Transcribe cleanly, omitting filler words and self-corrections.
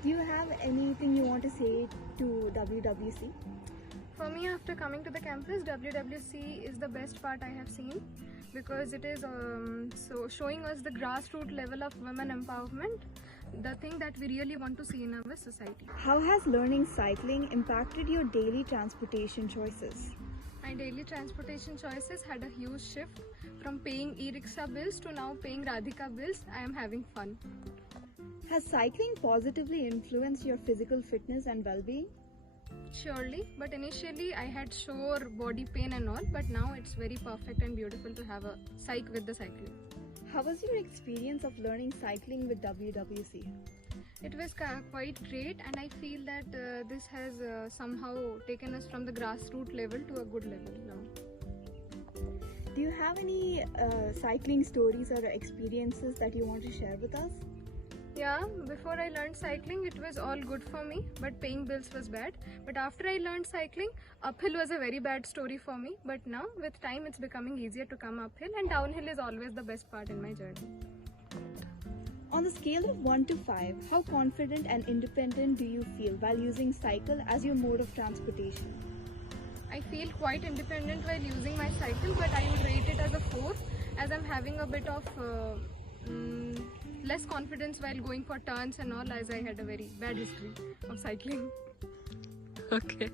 Do you have anything you want to say to WWC? For me, after coming to the campus, WWC is the best part I have seen because it is so showing us the grassroots level of women empowerment, the thing that we really want to see in our society. How has learning cycling impacted your daily transportation choices? My daily transportation choices had a huge shift from paying e-rickshaw bills to now paying Radhika bills. I am having fun. Has cycling positively influenced your physical fitness and well-being? Surely, but initially I had sore body pain and all, but now it's very perfect and beautiful to have a cycle with the cycling. How was your experience of learning cycling with WWC? It was quite great, and I feel that this has somehow taken us from the grassroots level to a good level now. Do you have any cycling stories or experiences that you want to share with us? Yeah, before I learned cycling, it was all good for me, but paying bills was bad. But after I learned cycling, uphill was a very bad story for me. But now, with time, it's becoming easier to come uphill, and downhill is always the best part in my journey. On the scale of 1 to 5, how confident and independent do you feel while using cycle as your mode of transportation? I feel quite independent while using my cycle, but I would rate it as a 4, as I'm having a bit of less confidence while going for turns and all, as I had a very bad history of cycling. Okay.